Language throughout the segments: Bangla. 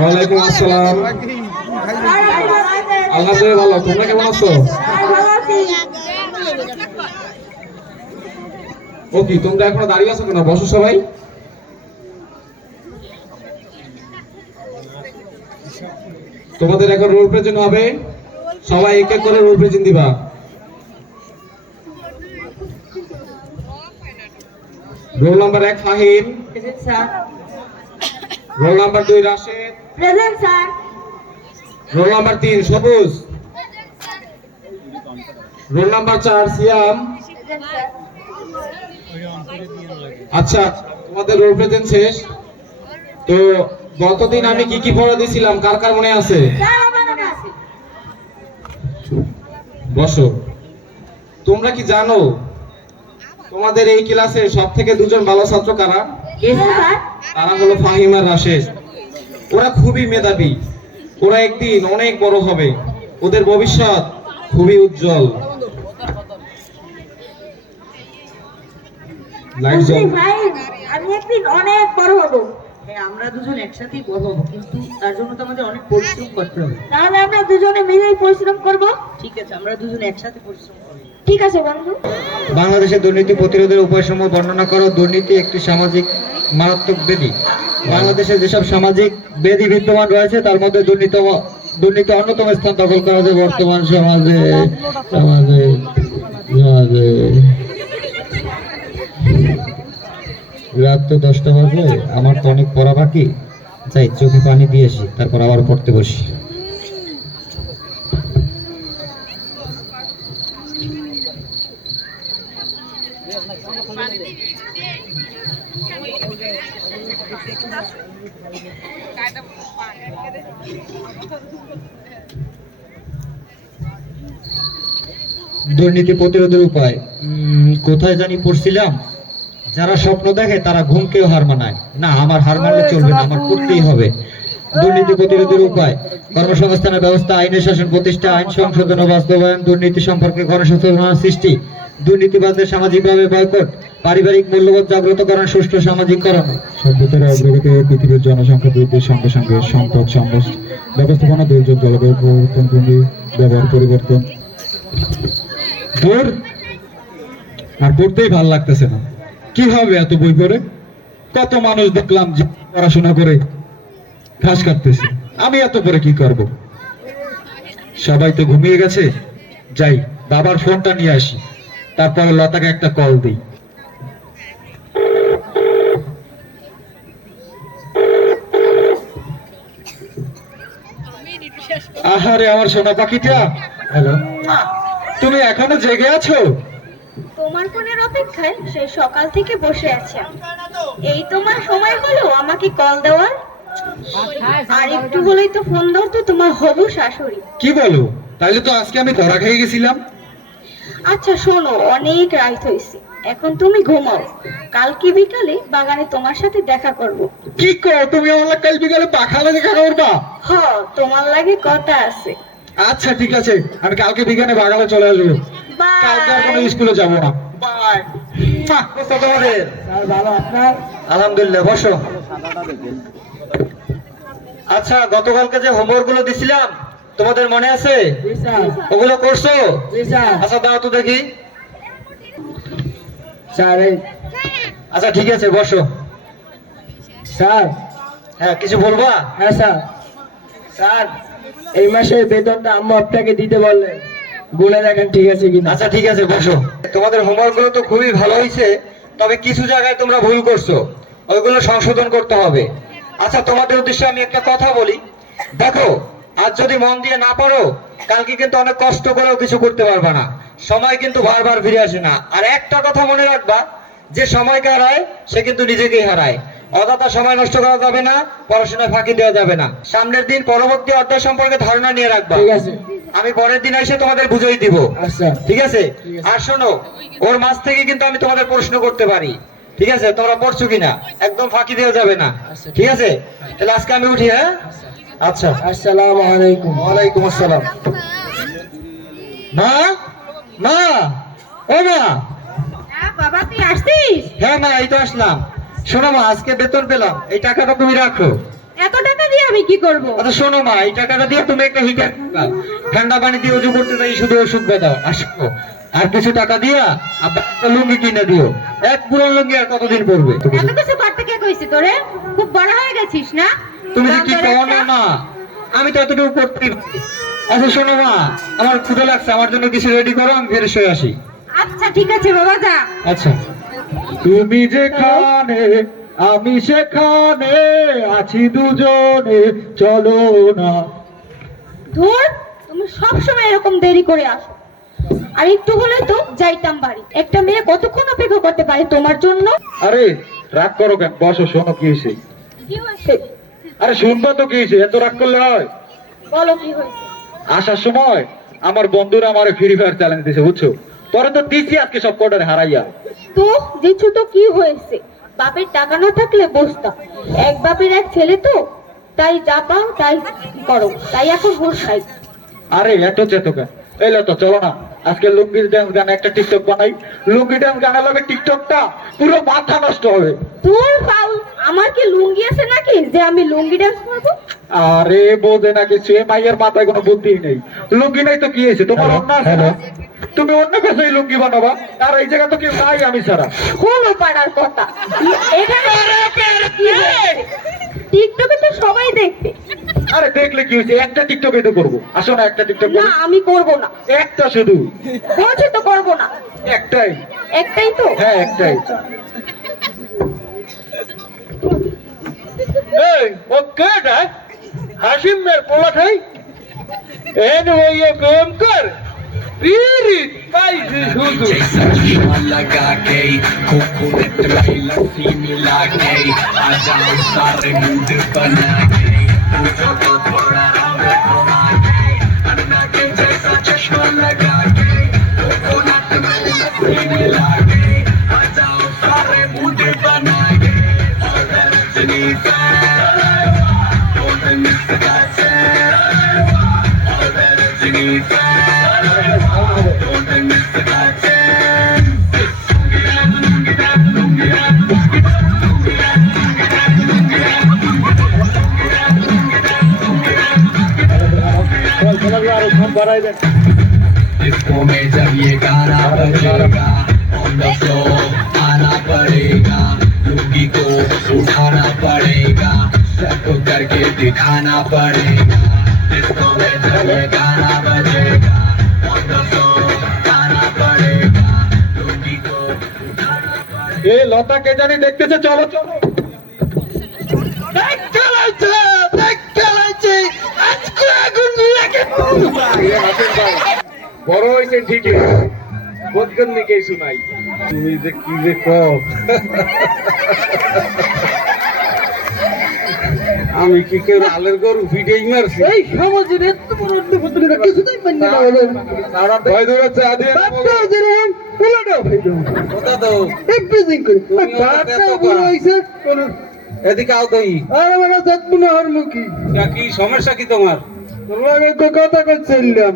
ওয়ালাইকুম আসসালাম। আলহামদুলিল্লাহ ভালো, তোমরা কেমন আছো? ও কি তোমরা এখনো দাঁড়িয়ে আছো কেন? বসো সবাই। তোমাদের এখন রোল প্রেজেন্ট হবে, সবাই এক এক করে রোল প্রেজেন্ট দিবা। Roll number 1 Fahim, present sir. Roll number 2 Rashed, present sir. Roll number 3 Sabuj, roll number 4 Siam. Present sir. আচ্ছা, তোমাদের রোল প্রেজেন্ট শেষ। তো গতদিন আমি কি কি পড়া দিয়েছিলাম কার কার মনে আছে? স্যার আমার মনে আছে। বসো। তোমরা কি জানো তোমাদের এই ক্লাসে সবথেকে দুজন ভালো ছাত্র কারা? কে স্যার? তারা হলো ফাহিম আর রাশেদ। ওরা খুবই মেধাবী, ওরা একদিন অনেক বড় হবে, ওদের ভবিষ্যৎ খুবই উজ্জ্বল। লাইট জ্বল। ভাই আমি একদিন অনেক বড় হব। হ্যাঁ আমরা দুজন একসাথেই বড় হব, কিন্তু তার জন্য তো আমাদের অনেক পরিশ্রম করতে হবে। তাহলে আমরা দুজনে মিলেই পরিশ্রম করব। ঠিক আছে, আমরা দুজনে একসাথে পরিশ্রম করব। ঠিক আছে বন্ধু। বাংলাদেশে দুর্নীতি প্রতিরোধের উপায়সমূহ বর্ণনা করো। দুর্নীতি একটি সামাজিক মারাত্মক ব্যাধি। বাংলাদেশে যেসব সামাজিক ব্যাধি বিদ্যমান রয়েছে তার মধ্যে দুর্নীতি অন্যতম স্থান দখল করা যায় বর্তমান সমাজে। সমাজে সমাজে রাত তো 10টা বাজে, আমার তো অনেক পড়া বাকি, যাই চোখে পানি দিয়ে আসি, তারপর আবার পড়তে বসি। দুর্নীতি প্রতিরোধের উপায় কোথায় জানি পড়ছিলাম, যারা স্বপ্ন দেখে তারা ঘুমকেও হার মানায় না। আমার হার মানলে চলবে না, আমার করতেই হবে। দুর্নীতি প্রতিরোধের উপায় কর্মসংস্থানের ব্যবস্থা, আইনের শাসন প্রতিষ্ঠা, আইন সংশোধন ও বাস্তবায়ন, দুর্নীতি সম্পর্কে গণসচেতনতা সৃষ্টি, দুর্নীতিবাদদের সামাজিকভাবে বয়কট, পারিবারিক মূল্যবোধ জাগ্রতকরণ, সুষ্ঠু সামাজিককরণ। সভ্যতার অগ্রগতি ও পৃথিবীর জনসংখ্যা বৃদ্ধির সঙ্গে সঙ্গে সম্পদ ব্যবস্থাপনা, দুর্যোগ, জলবায়ু পরিবর্তন, ভূমি ব্যবহার পরিবর্তন। দূর, আর পড়তেই ভাল লাগতেছে না। কি হবে এত বই পড়ে? কত মানুষ দেখলাম যে পড়াশোনা করে ঘাস কাটতেছে, আমি এত পরে কি করব? সবাই তো ঘুমিয়ে গেছে, যাই বাবার ফোনটা নিয়ে আসি, তারপরে লতাকে একটা কল দিই। আহারে আমার সোনা পাখিটা, হ্যালো, তুমি এখনো জেগে আছো? তোমার ফোনের অপেক্ষায় সেই সকাল থেকে বসে আছে। এই তোমার সময় হলো আমাকে কল দেওয়ার? আর একটু হলেই তো ফোন ধরতো তোমার হবু শাশুড়ি। কি বলো? তাইলে তো আজকে আমি ধরা খেয়ে গেছিলাম। আচ্ছা শোনো, অনেক রাত হয়েছে, এখন তুমি ঘুমাও। কালকে বিকালে বাগানে তোমার সাথে দেখা করব। কি কো তুমি? আমার কাল বিকালে পাখালে দেখা করবা? হ, তোমার লাগে কথা আছে। আচ্ছা ঠিক আছে, আমি কালকে বিকালে বাগানে চলে আসবো। কালকে আর কোনো বাই। স্কুলে যাবো না। বাই। তোমাদের স্যার ভালো, আপনার? আলহামদুলিল্লাহ, বসো। আচ্ছা, গতকালকে যে হোমওয়ার্ক গুলো দিছিলাম তোমাদের মনে আছে? জি স্যার। ওগুলো করছো? জি স্যার। আচ্ছা দাও তো দেখি। স্যার আচ্ছা ঠিক আছে, বসো। স্যার। হ্যাঁ, কিছু বলবা? হ্যাঁ স্যার। স্যার এই মাসের বেতনটা আম্মু আপনাকে দিতে বললেন, গুনে দেখেন ঠিক আছে কিনা। আচ্ছা ঠিক আছে, বসো। তোমাদের হোমওয়ার্ক গুলো তো খুবই ভালো হয়েছে, তবে কিছু জায়গায় তোমরা ভুল করছো, ওইগুলো সংশোধন করতে হবে। আচ্ছা, তোমাদের উদ্দেশ্যে আমি একটা কথা বলি, দেখো, আজ যদি মন দিয়ে না পড়ো, কালকে কিন্তু অনেক কষ্ট করেও কিছু করতে পারবে না। সময় কিন্তু বারবার ফিরে আসে না। আর একটা কথা মনে রাখবা, যে সময়কে হারায় সে কিন্তু নিজেকেই হারায়। অযথা সময় নষ্ট করা যাবে না, পড়াশোনায় ফাঁকি দেওয়া যাবে না। সামনের দিন পরবর্তী অধ্যায় সম্পর্কে ধারণা নিয়ে রাখবা। ঠিক আছে। আমি পরের দিন এসে তোমাদের বুঝিয়ে দিব। আচ্ছা ঠিক আছে? আর শোনো, ওর মাঝ থেকে কিন্তু আমি তোমাদের প্রশ্ন করতে পারি। ঠিক আছে? তোমরা পড়ছো কিনা একদম ফাঁকি দেওয়া যাবে না। ঠিক আছে? তাহলে আজকে আমি উঠি। হ্যাঁ, আচ্ছা। আসসালামু আলাইকুম। ওয়ালাইকুম আসসালাম। মা, মা, ও মা। বাবা তুই আসছিস? হ্যাঁ মা, এই তো আসলাম। শোনো মা, আজকে বেতন পেলাম, এই টাকাটা তুমি রাখো। এত টাকা দিয়ে আমি কি করব? আচ্ছা শোনো মা, এই টাকাটা দিয়ে তুমি একটা হিটার কিনবা, ঠান্ডা পানি দিয়ে ওযু করতে যাই, শুধু ওষুধ দাও আসো। আর কিছু টাকা দিয়া আব্বা একটা লুঙ্গি কিনে দিও, এক পুরো লুঙ্গি আর কতদিন পরবে? এত কিছু করতে কে কইছে তোরে? খুব বড় হয়ে গেছিস না? তুমি যে কি কও না মা, আমি তো এতটুকু করতেই পারি। আচ্ছা শোনো মা, আমার ক্ষুধা লাগছে, আমার জন্য কিছু রেডি করো, আমি ফেরে শুয়ে আসি। আচ্ছা ঠিক আছে বাবা, যা। আচ্ছা। তুমি যেখানে আমি সেখানে আছি দুজনে, চলো না। ধুর, তুমি সব সময় এরকম দেরি করে আসো। আর একটু হলে তো যাইতাম বাড়ি। একটা মেয়ে কতক্ষণ অপেক্ষা করতে পারে তোমার জন্য? আরে রাগ করো কেন, বসো, শোনো কি হয়েছে। কি হয়েছে? আরে শুনবো তো কি হয়েছে, এত রাগ করলে হয়? বলো কি হয়েছে। আসার সময় আমার বন্ধুরা আমার ফ্রি ফায়ার চ্যালেঞ্জ দিছে, বুঝছো? তোরে তো দিছি আজকে সব কটারে হারাইয়া। তো দিচ্ছ তো কি হয়েছে? বাপের টাকা না থাকলে বসতাম। এক বাপের এক ছেলে তো, তাই যা পাও তাই করো, তাই এখন ভোর খাই। আরে এত চেতো কেন? এলো তো, চলো না আজকে লুঙ্গি ড্যান্স গানে একটা টিকটক বানাই। লুঙ্গি ড্যান্স গানে লাগে টিকটকটা পুরো মাথা নষ্ট হবে। তোর ফাউল, আমার কি লুঙ্গি আছে নাকি যে আমি লুঙ্গি ডান্স করবো? আরে বোঝে না কিছু, এ মাইয়ের মাথায় কোনো বুদ্ধি নেই। লুঙ্গি নাই তো কি হয়েছে, তোমার অন্য আছে না? তুমি অন্য কাছে লুঙ্গি বানাবা, আর এই জায়গা তো কেউ নাই আমি ছাড়া। হলো পাড়ার কথা। এখানে কি হয়েছে? টিকটকে তো সবাই দেখবে। আরে দেখলে কি হয়েছে, একটা টিকটকে তো করবো, আসো না একটা টিকটক না করি। আমি করব না। একটা শুধু, বলছি তো করব না। একটাই। একটাই তো। হ্যাঁ একটাই। এই ও কেডা? হাসিম মের পোলা খাই এন ওই প্রেম কর পিরি পাইছি শুধু। लगा के कोकोनट वाली लस्सी मिला के आजा सारे मूड बना के पूछो तो थोड़ा रंग घुमा के अन्ना के जैसा चश्मा लगा के कोकोनट वाली लस्सी मिला के आजा सारे मूड बना के और रजनी से और मिसका से और रजनी से और मिसका से इसको में जब ये गाना बजेगा ऑन द फ्लोर आना पड़ेगा लुंगी को उठाना पड़ेगा सबको करके दिखाना पड़ेगा इसको में जब ये गाना बजेगा ऑन द फ्लोर आना पड़ेगा लुंगी को उठाना पड़ेगा এ লতা কে জানি দেখতেছে, চলো চলো। বড় হয়েছে ঠিকই, বোধগণ নিকে শুনাই। তুমি যে কি যে কম, আমি কি কেউ আলের গরু ফিটেই মারছি? এই সমাজের এত বড় অদ্ভুততা কিছুতেই পাই না। সারা ভয় ধরেছে আদি বাপটা যেরকম পোলাটা ভাই দাও কথা দাও এভরিথিং করি বাপটা বড় হইছে কোন এদিকে আও কই। আরে বড় দেখব না আর মুখি কি সমস্যা কি তোমার? লাগে তো কথা কইছিলাম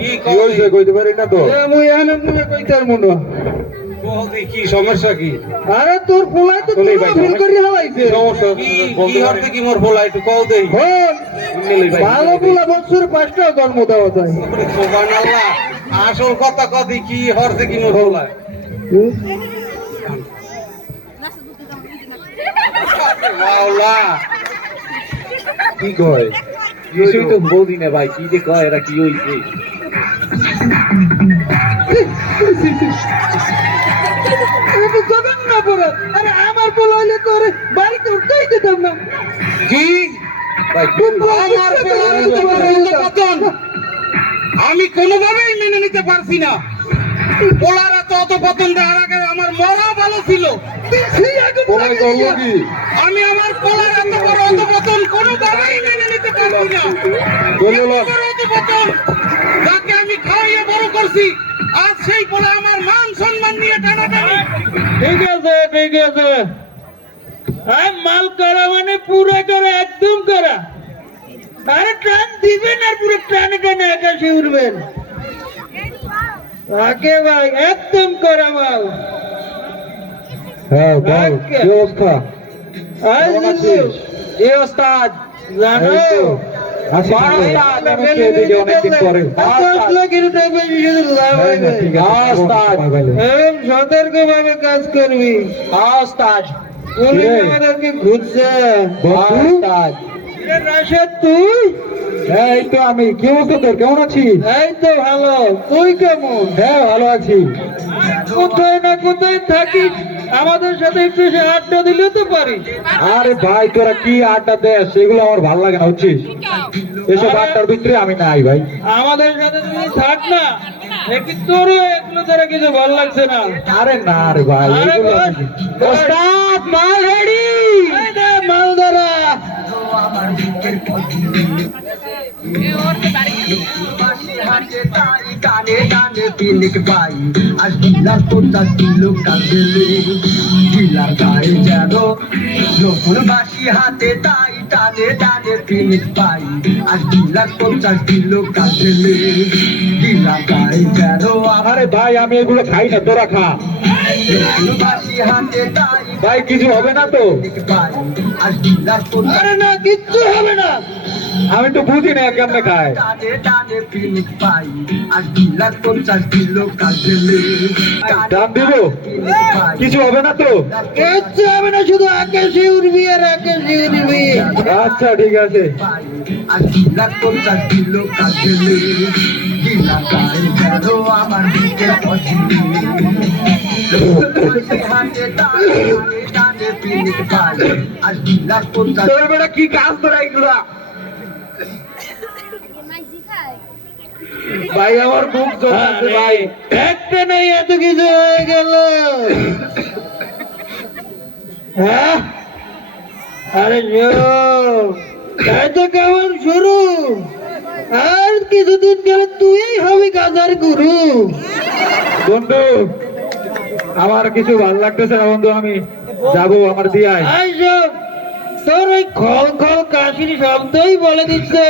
কি কইছে কইতে পারি না তো মুই আনন্দ মনে কইতার মনো বলদি কি সমস্যা কি? আরে তোর পোলা তো তুই ভুল করি হলাইছে সমস্যা কি হচ্ছে কি মোর পোলা একটু কও দেই ভালো পোলা বছর 5টা জন্ম দেওয়া যায় সুবহানাল্লাহ। আসল কথা কদি কি হচ্ছে কি মোর পোলা? মাওলা কি কয় কিছুই তো বলদি না ভাই, কি যে কয় এরা কি হইছে? আরে আমার পোলা হইলে তো বাড়িতে উঠতেই দিতাম না। কি আমি কোনোভাবেই মেনে নিতে পারছি না। পোলারা তো অত পতন দেওয়ার আগে আমার মরা ভালো ছিল। আমি আমার পোলার এত বড় অধপতন কোনোভাবেই মেনে নিতে পারছি না। অধপতন যাকে আমি খাইয়ে বড় করছি, আজ সেই পোলা আমার মান সম্মান নিয়ে টানাটানি। ঠিক আছে ঠিক আছে, হ্যাঁ মাল করা মানে পুরো করা, একদম করা। আরে টান দিবেন আর পুরো টানে টানে আকাশে উঠবেন। আগে ভাই একদম করা মাল। হ্যাঁ বল কি অবস্থা? এই ওস্তাদ জানো এই তো, আসি তাহলে। এদিকে অনেকদিন পরে। হ্যাঁ, হ্যাঁ, ঠিক আছে। সময় পাইলে। সতর্কভাবে কাজ করবি পুলিশ কিরে? আমাদেরকে ঘুরছে বন্ধু? কিরে রাশেদ তুই হ্যাঁ, এই তো আমি। কি অবস্থা তোর? কেমন আছিস? এই তো ভালো তুই কেমন হ্যাঁ, ভালো আছি। কোথায় না কোথায় থাকিস আমাদের সাথে একটু সে আড্ডা দিলে তো পারিস আরে ভাই, তোরা কি আড্ডা দেস সেগুলো আমার ভালো লাগে না, বুঝছিস? এসব আড্ডার ভিতরে আমি নাই ভাই। আমাদের সাথে তুমি থাক না একটু তোরও এগুলো দ্বারা কিছু ভালো লাগছে না আরে না রে ভাই, আরে এগুলো বল। আমি- ওস্তাদ, মাল রেডি। এই দে মাল ধরা কানে কানে পিনিক পাই আজ ডিলার 50 কিলো কাঁদলে ডিলার গায়ে যেন নতুন বাসি হাতে তাই টানে টানে পিনিক পাই আজ ডিলার 50 কিলো কাঁদলে ডিলার গায়ে যেন আরে ভাই, আমি এগুলো খাই না, তোরা খা। নতুন বাসি হাতে তাই ভাই, কিছু হবে না তো? পিনিক পাই আজ ডিলার 50 আরে না কিচ্ছু হবে না আমি তো বুঝি না কেমনে খায়। টানে টানে পিনিক পাই আজ ডিলার 50 কিলো কাঁদলে দাম দিব? কিছু হবে না তো? কিচ্ছু হবে না শুধু আকাশে উড়বি আর আকাশে উড়বি আচ্ছা, ঠিক আছে। আর ডিলার 50 কিলো কাঁদলে ডিলার গায়ে যেন আমার দিকে পছন্দ হাতে টানে টানে পিনিক পাই আজ ডিলার 50 তোর বেটা কি কাজ তোরা এগুলা? ভাই, আমার বুক জ্বলছে ভাই। একটা নেই এত কিছু হয়ে গেল হ্যাঁ আরে তাই তো কেমন শুরু আর কিছুদিন গেলে তুই হবি গাজার গুরু বন্ধু, আমার কিছু ভালো লাগতেছে না বন্ধু, আমি যাবো আমার দিয়ায়। আইসব তোর ওই খল খল কাশির শব্দই বলে দিচ্ছে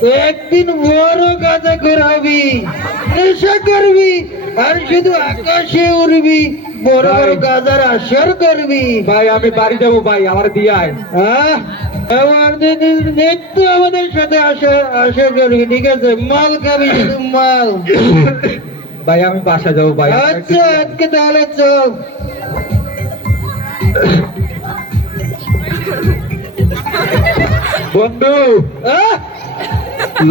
তুই একদিন বড় গাজা হবি নেশা করবি আর শুধু আকাশে উড়বি বড় বড় গাজার আসর করবি ভাই, আমি বাড়ি যাবো ভাই, আমার দিয়ায়। আমার নিত্য আমাদের সাথে আসা আসা করবি ঠিক আছে মাল খাবি শুধু মাল ভাই, আমি বাসা যাবো ভাই। আচ্ছা আজকে তাহলে চল বন্ধু, আহ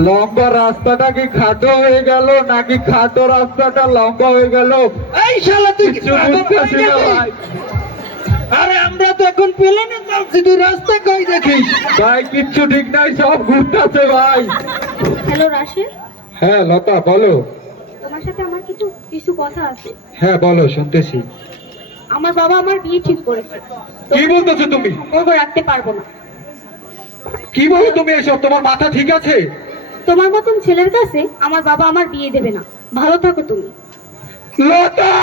লম্বা রাস্তাটা কি খাটো হয়ে গেল নাকি খাটো রাস্তাটা লম্বা হয়ে গেল? এই শালা তুই কি কিছু পাগল বুঝতেছি হয়ে না গেলি? ভাই। আরে আমরা তো এখন প্লেনে চলছি তুই রাস্তা কই দেখিস ভাই, কিচ্ছু ঠিক নাই, সব ঘুরতেছে ভাই। হ্যালো রাশেদ, হ্যাঁ লতা, বলো। তোমার সাথে আমার কিছু কথা আছে। হ্যাঁ বলো, শুনতেছি। আমার বাবা আমার বিয়ে ঠিক করেছে। কি বলতেছো তুমি? সম্পর্ক রাখতে পারবো না। কি বলো তুমি এসব? তোমার মাথা ঠিক আছে? তোমার মতন ছেলের কাছে আমার বাবা আমার বিয়ে দেবে না। ভালো থাকো তুমি। লতা!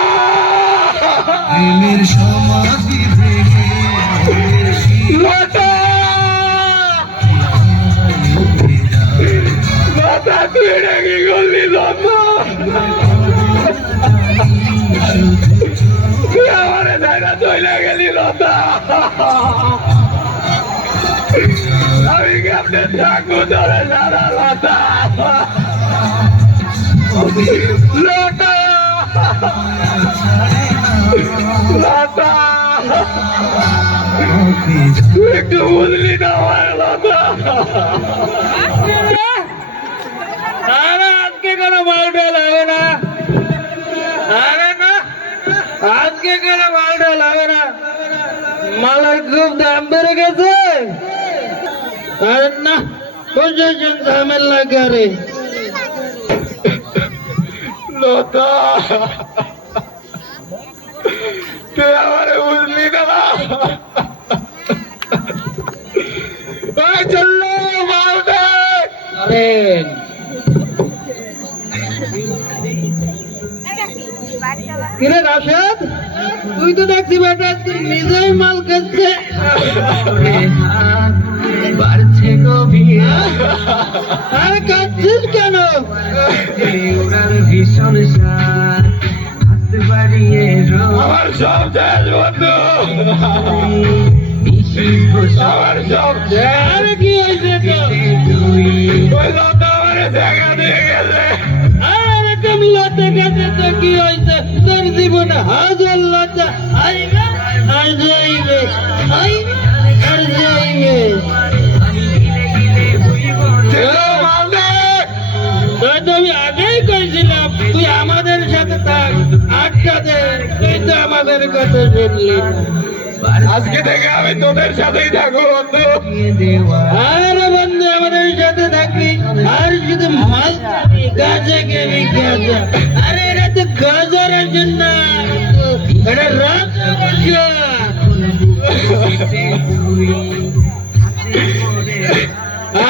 লতা! লতা, তুই এটা কি করলি লতা? তুই আমার জায়গা চলে গেলি লতা। আমি কেমনে থাকবো ধরে সারা লতা? লতা! লতা! তুই একটু বুঝলি না আমার লতা? আরে আজকে কোনো মালটা লাগে না আরে না আজকে কোনো মালটা লাগে না মালের খুব দাম বেড়ে গেছে আরে না বুঝেছেন ঝামেলা করে লতা, তুই আমার বুঝলি না? চললো মালটা। আরে কিরে রাশেদ তুই তো দেখছি বেটা আজকে নিজেই মাল খাচ্ছে বাড়ছে গভীর আরে কাঁদছিস কেন উড়ার ভীষণ সার হাত বাড়িয়ে আমার সব শেষ বন্ধু। বিষ আমার সব আরে কি হয়েছে তো ওই লতা আমার জায়গা দিয়ে গেছে আরে তুমি লতে গেছে তো কি হয়েছে তোর জীবনে হাজার লতা আইবে আর যাইবে আইবে আর যাইবে তোর তো আমি আগেই কইছিলাম তুই আমাদের সাথে থাক আটটা দে তুই তো আমাদের কথা শুনলি না। আজকে থেকে আমি তোদের সাথেই থাকবো বন্ধু আরে বন্ধু আমাদের সাথে থাকবি আর শুধু মাল খাবি, গাঁজা খাবি গাঁজা আরে এটা তো গাঁজার জন্য এটা রাত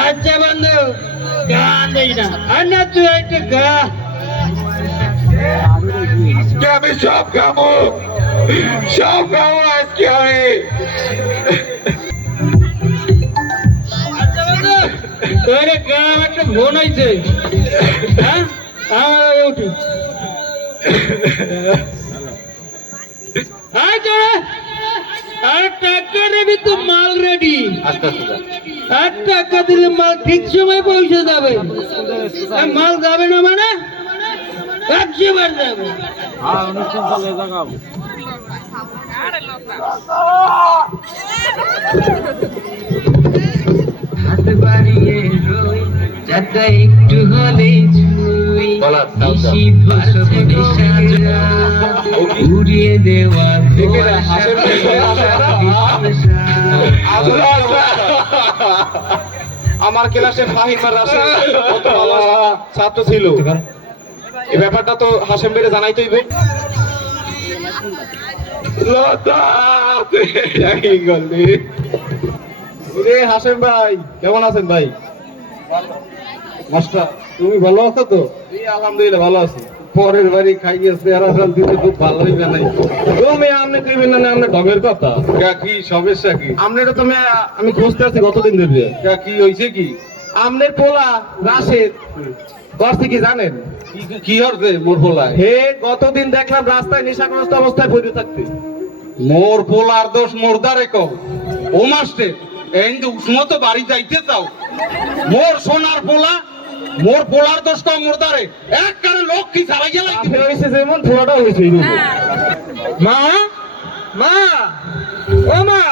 আচ্ছা বন্ধু গান দেই না আর না তুই একটা গা আজকে আমি সব খাবো আজকে আমি আচ্ছা বন্ধু তোর গা একটা ফোন হয়েছে হ্যাঁ আমার উঠি আয় তোরা আর টাকা নেবি তো মাল রেডি আর টাকা দিলে মাল ঠিক সময় পৌঁছে যাবে আর মাল যাবে না মানে 100 বার যাবে হাত বাড়িয়ে রই যাতে একটু হলে ছুঁই উড়িয়ে দেওয়া আমার ক্লাসে ফাহিম আর রাসেল কত ভালো ছাত্র ছিল এই ব্যাপারটা তো হাসেম বেরে জানাইতেই হবে লতা তুই এটা কি করলি রে হাসেম ভাই কেমন আছেন ভাই মাস্টার তুমি ভালো আছো তো এই আলহামদুলিল্লাহ ভালো আছি পরের বাড়ি খাই গেছে আর আসাম দিতে খুব ভালোই বানাই তুমি আমনে কইবেন না আমনে ঢঙের কথা কি সমস্যা কি আমনেটা তো আমি খুঁজতে আছি কতদিন ধরে কি হইছে কি আমনের পোলা রাশেদ করছে কি জানেন কি হচ্ছে মোর পোলা হে গতদিন দেখলাম রাস্তায় নেশাগ্রস্ত অবস্থায় পড়ে থাকতে মোর পোলার দোষ মোরদারে কও ও মাস্টার এই যে উষ্ণত বাড়ি যাইতে চাও মোর সোনার পোলা মোর পোলার দোষ কম মোরদারে এক কারে লোক কি চালাই গেলাই হইছে যেমন পোলাটা হইছে মা মা ও মা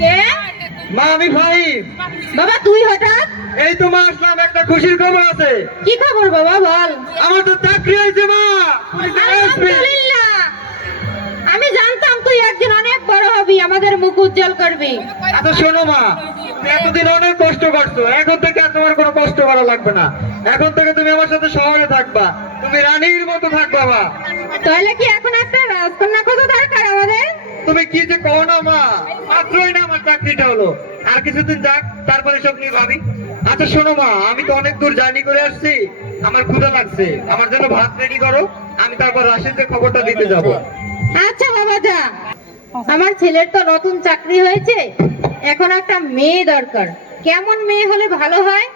কে মা আমি ভাই বাবা তুই হঠাৎ এই তো মা আসলাম একটা খুশির খবর আছে কি খবর বাবা বল আমার তো চাকরি হয়েছে মা আলহামদুলিল্লাহ আমি জানতাম তুই একদিন অনেক বড় হবি আমাদের মুখ উজ্জ্বল করবি আচ্ছা শোনো মা তুমি এতদিন অনেক কষ্ট করছো এখন থেকে আর তোমার কোনো কষ্ট করা লাগবে না এখন থেকে তুমি আমার সাথে শহরে থাকবা তুমি রানীর মতো থাকবা মা তাহলে কি এখন একটা রাজকন্যা খোঁজা দরকার আমাদের তুমি কি যে কও না মা মাত্রই না আমার চাকরিটা হলো আর কিছুদিন যাক তারপরে সব নিয়ে ভাবি আচ্ছা শোনো মা আমি তো অনেক দূর জার্নি করে আসছি আমার ক্ষুধা লাগছে আমার জন্য ভাত রেডি করো আমি তারপর রাশিদকে খবরটা দিতে যাব আচ্ছা বাবা যা আমার ছেলের তো নতুন চাকরি হয়েছে এখন একটা মেয়ে দরকার কেমন মেয়ে হলে ভালো হয়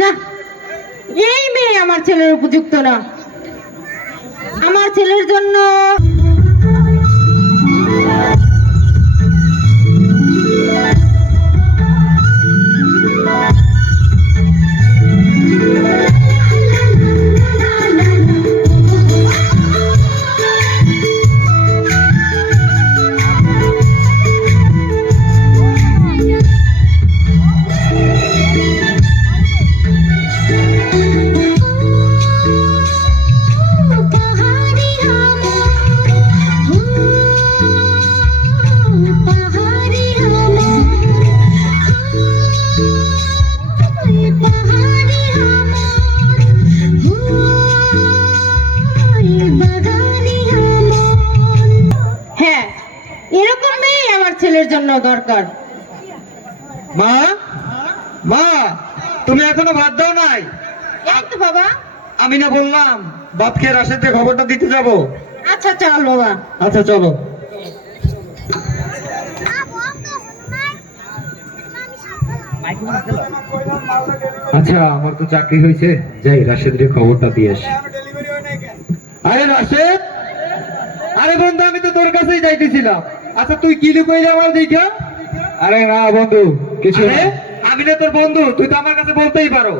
না এই মেয়ে আমার ছেলের উপযুক্ত না আমার ছেলের জন্য জন্য দরকার। মা, মা, তুমি এখনো ভাত দাও নাই? এই তো বাবা। আমি না বললাম ভাত খেয়ে রাশেদকে খবরটা দিতে যাব। আচ্ছা চল বাবা। আচ্ছা চলো। আচ্ছা, আমার তো চাকরি হয়েছে, যাই রাশেদের খবরটা দিয়ে আসি। আরে রাশেদ, আরে বন্ধু, আমি তো তোর কাছেই যাইতেছিলাম। আচ্ছা তুই কি লুকাইলি আমার দেখা? আরে না বন্ধু, কিছু না। আমি না তোর বন্ধু, তুই তো আমার কাছে বলতেই পারো।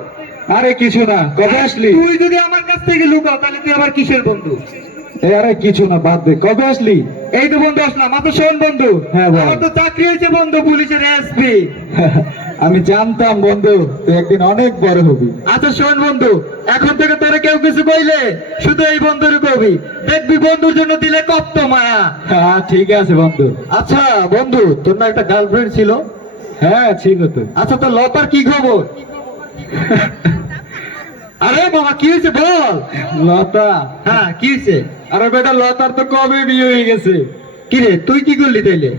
আরে কিছু না, কবে আসলি? তুই যদি আমার কাছ থেকে লুকাও তাহলে তুই আমার কিসের বন্ধু? আরে কিছু না, বাদ দে। কবে আসলি? এই তো বন্ধু আসলাম। আচ্ছা শোন বন্ধু, হ্যাঁ আমার তো চাকরি হয়েছে বন্ধু, পুলিশের এসপি। আমি জানতাম বন্ধু তুই একদিন অনেক বড় হবি। আচ্ছা শোন বন্ধু, এখন থেকে তোরে কেউ কিছু কইলে শুধু এই বন্ধুর কবি, দেখবি বন্ধুর জন্য দিলে কত মায়া। হ্যাঁ ঠিক আছে বন্ধু। আচ্ছা বন্ধু, তোর না একটা গার্লফ্রেন্ড ছিল? হ্যাঁ ছিল তো। আচ্ছা তোর লতার কি খবর? আরে বাবা কি হয়েছে বল। লতা? হ্যাঁ কি হয়েছে? আরে বেটা লতার তো কবে বিয়ে হয়ে গেছে। কি রে তুই কি করলি তাইলে?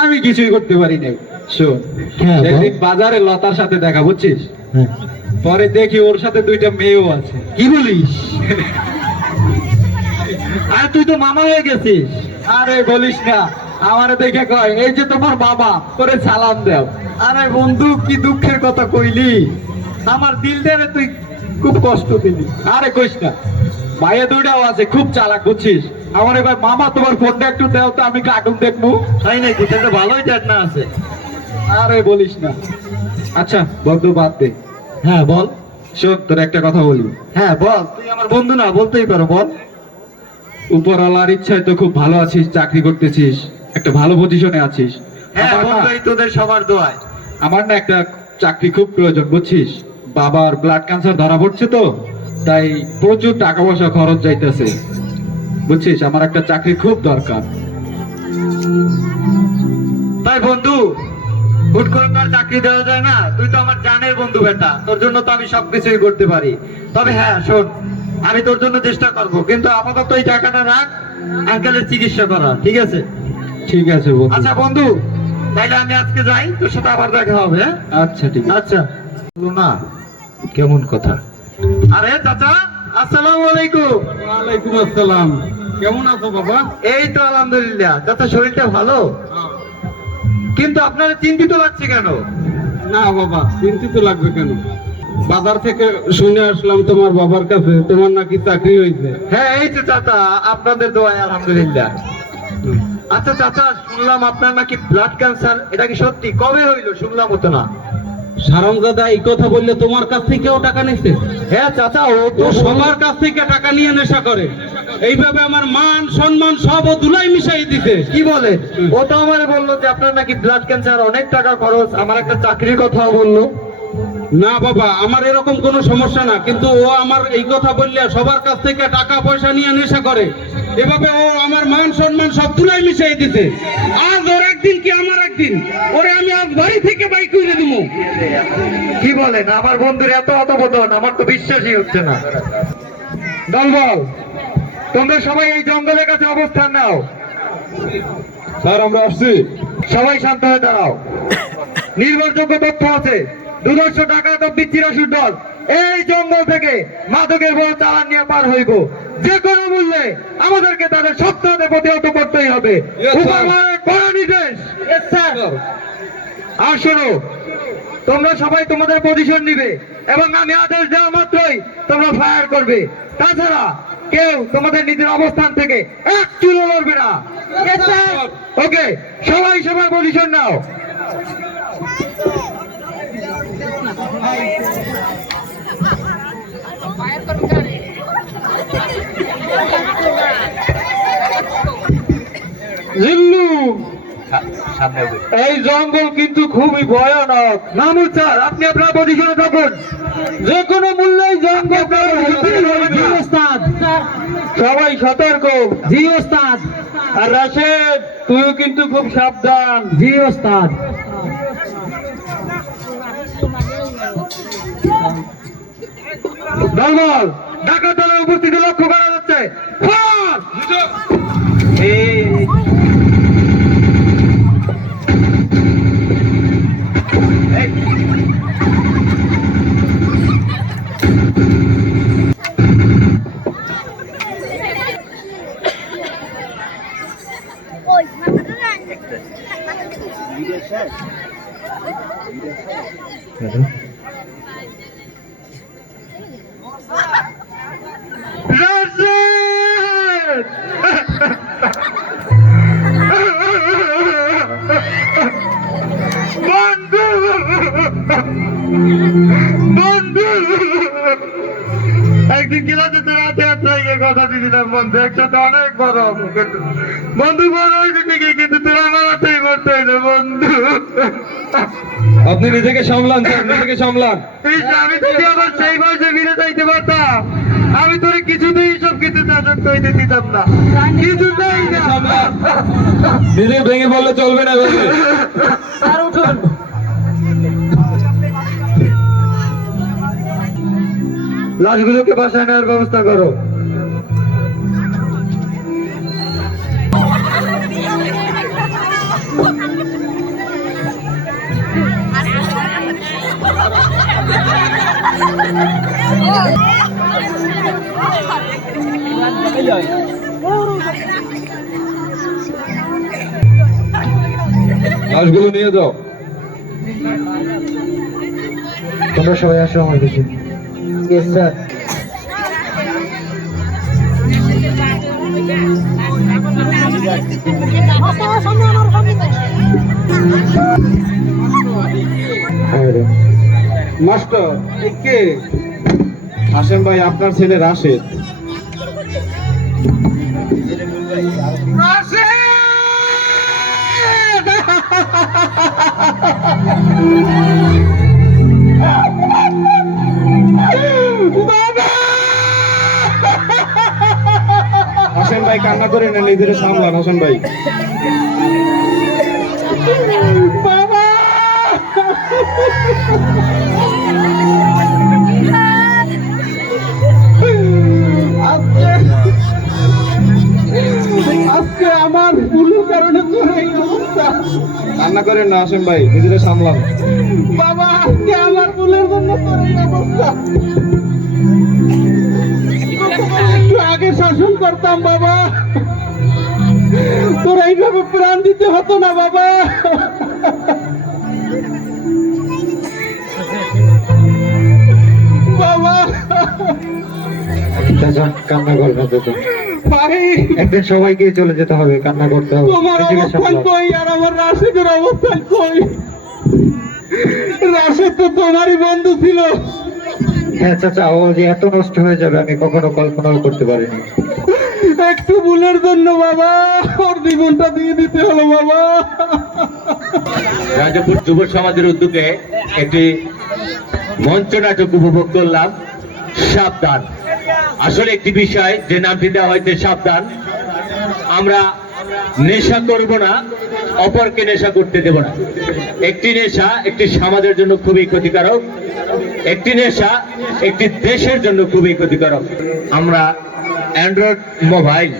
আমি কিছুই করতে পারি নাই। শোন, একদিন বাজারে লতার সাথে দেখা, বুঝছিস? পরে দেখি ওর সাথে দুইটা মেয়েও আছে। কি বলিস? আরে তুই তো মামা হয়ে গেছিস। আরে বলিস না, আমারে দেখে কয় এই যে তোমার বাবা, করে সালাম দাও। আরে বন্ধু কি দুঃখের কথা কইলি, আমার দিলটারে তুই খুব কষ্ট দিলি। আরে কইস না, মায়ে দুইটাও আছে, খুব চালাক, বুঝছিস? আমার এবার মামা তোমার ফোনটা একটু দাও তো, আমি কার্টুন দেখবো। তাই নাকি? তাহলে ভালোই চাট না আছে। আরে বলিস না। আচ্ছা বন্ধু বাদ দে। হ্যাঁ বল। শোন তোর একটা কথা বলি। হ্যাঁ বল, তুই আমার বন্ধু না, বলতেই পারো, বল। উপরওয়ালার ইচ্ছায় তো খুব ভালো আছিস, চাকরি করতেছিস, একটা ভালো পজিশনে আছিস। হ্যাঁ বন্ধু, এই তোদের সবার দোয়ায়। আমার না একটা চাকরি খুব প্রয়োজন, বুঝছিস? বাবার ব্লাড ক্যান্সার ধরা পড়ছে তো, তাই প্রচুর টাকা পয়সা খরচ যাইতেছে, বুঝছিস? আমার একটা চাকরি খুব দরকার। তাই বন্ধু, হুট করে তো আর চাকরি দেওয়া যায় না। তুই তো আমার জানের বন্ধু বেটা, তোর জন্য তো আমি সবকিছুই করতে পারি। তবে হ্যাঁ শোন, আমি তোর জন্য চেষ্টা করব, কিন্তু আপাতত এই টাকাটা রাখ আঙ্কেলের চিকিৎসা করা, ঠিক আছে? ঠিক আছে বন্ধু। আচ্ছা বন্ধু, তাইলে আমি আজকে যাই, তোর সাথে আবার দেখা হবে। আচ্ছা ঠিক আছে। আচ্ছা না, কেমন কথা? আরে চাচা, আসসালামু আলাইকুম। ওয়ালাইকুম আসসালাম। কেমন আছো বাবা? এই তো আলহামদুলিল্লাহ। চাচা শরীরটা ভালো? কিন্তু আপনার চিন্তিত লাগছে কেন? না বাবা, চিন্তিত লাগবে কেন? বাজার থেকে শুনে আসলাম তোমার বাবার কাছে তোমার নাকি চাকরি হয়েছে। হ্যাঁ এই তো চাচা, আপনাদের দোয়ায় আলহামদুলিল্লাহ। আচ্ছা চাচা, শুনলাম আপনার নাকি ব্লাড ক্যান্সার, এটা কি সত্যি? কবে হইলো? শুনলাম হতো না। সারমজাদা এই কথা বললে তোমার কাছ থেকেও টাকা নিচ্ছে? হ্যাঁ চাচা, ও তো সবার কাছ থেকে টাকা নিয়ে নেশা করে, এইভাবে আমার মান সম্মান সব ও ধুলাই মিশাই দিতে। কি বলে? ও তো আমারে বললো যে আপনার নাকি ব্লাড ক্যান্সার, অনেক টাকা খরচ, আমার একটা চাকরির কথাও বললো। না বাবা, আমার এরকম কোনো সমস্যা না, কিন্তু ও আমার এই কথা বললে সবার কাছ থেকে টাকা পয়সা নিয়ে নেশা করে, এভাবে ও আমার মান সম্মান সব তুলাই মিশাই দিতে। আজ ওর একদিন কি আমার একদিন, ওরে আমি আজ বাড়ি থেকে বাইক করে দেবো। কি বলেন? আমার বন্ধুর এত অধপতন, আমার তো বিশ্বাসই হচ্ছে না। দলবল, তোমরা সবাই এই জঙ্গলের কাছে অবস্থান নাও। স্যার আমরা আসছি। সবাই শান্ত হয়ে দাঁড়াও। নির্ভরযোগ্য তথ্য আছে, 200 টাকা তো বিচ্ছিরা দল এই জঙ্গল থেকে মাদকের বড় চালান নিয়ে পার হইব। যে কোনো মূল্যে আমাদেরকে তাদের সত্যতে প্রতিহত করতেই হবে। উপরওয়ালার কড়া নির্দেশ। আর শোনো, তোমরা সবাই তোমাদের পজিশন নিবে এবং আমি আদেশ দেওয়া মাত্রই তোমরা ফায়ার করবে। তাছাড়া কেউ তোমাদের নিজের অবস্থান থেকে এক চুলো লড়বে না। ওকে, সবাই সবার পজিশন নাও। জিল্লু, এই জঙ্গল কিন্তু খুবই ভয়ানক। মাহমুদ স্যার, আপনি আপনার পজিশনে থাকুন। যে কোনো মূল্যেই জঙ্গল। জি ওস্তাদ। সবাই সতর্ক। জি ওস্তাদ। আর রাশেদ, তুইও কিন্তু খুব সাবধান। জি ওস্তাদ। দলবল, ডাকাত দলের উপস্থিতি লক্ষ্য করা যাচ্ছে। ফায়ার! একদিন ক্লাসে তোর হাতে হাতে কথা দিয়েছিলাম বন্ধু, একসাথে অনেক বড় হবো, কিন্তু বন্ধু বড় হয়েছে ঠিকই, কিন্তু তোর আমার হাতেই করতে হইলো বন্ধু। আপনি নিজেকে সামলান স্যার, নিজেকে সামলান। আমি যদি আবার সেই বয়সে ফিরে যাইতে পারতাম, আমি তোর কিছুতেই সব কিছু চাষক হইতে দিতাম না, কিছুতেই না। নিজে ভেঙে বললে চলবে না বলবে। আর উঠুন। লাশগুলোকে বাসায় নেওয়ার ব্যবস্থা করো। লাশগুলো নিয়ে যাও। তোমরা সবাই আসো আমার কাছে। Yes, sir. মাস্টার কে? হাসেম ভাই, আপনার ছেলে রাশেদ। হাসেম ভাই কান্না করে না, নিজের সামলান হাসেম ভাই। আজকে আমার ভুলের কারণে তোর এই অবস্থা। কান্না করেন না হাসেম ভাই, নিজের সামলান। বাবা, আজকে আমার ভুলের জন্য তোর এই অবস্থা। একটু আগে শাসন করতাম বাবা, তোর এইভাবে প্রাণ দিতে হতো না বাবা। বাবা চাচা, কান্না করবে না চাচা। ভাই, একদিন সবাইকে চলে যেতে হবে, কান্না করতে হবে। তোমার নিজেকে অবস্থান সামলাও। কই আর আমার রাশেদের অবস্থান কই? রাশেদ তো তোমারই বন্ধু ছিল। হ্যাঁ চাচা, ও যে এত নষ্ট হয়ে যাবে আমি কখনো কল্পনাও করতে পারিনি। একটু ভুলের জন্য বাবা ওর জীবনটা দিয়ে দিতে হলো বাবা। রাজাপুর যুব সমাজের উদ্যোগে একটি মঞ্চ নাটক উপভোগ করলাম, সাবধান। আসলে একটি বিষয় যে নামটি দেওয়া হয়েছে সাবধান। আমরা নেশা করব না, অপরকে নেশা করতে দেব না। একটি নেশা একটি সমাজের জন্য খুবই ক্ষতিকারক, একটি নেশা একটি দেশের জন্য খুবই ক্ষতিকারক। আমরা অ্যান্ড্রয়েড মোবাইল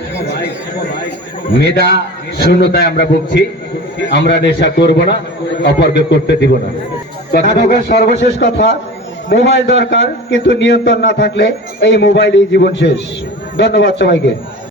মেধা শূন্যতায় আমরা ভুগছি। আমরা নেশা করব না, অপরকে করতে দিব না। নাটকের সর্বশেষ কথা, মোবাইল দরকার, কিন্তু নিয়ন্ত্রণ না থাকলে এই মোবাইলই জীবন শেষ। ধন্যবাদ সবাইকে।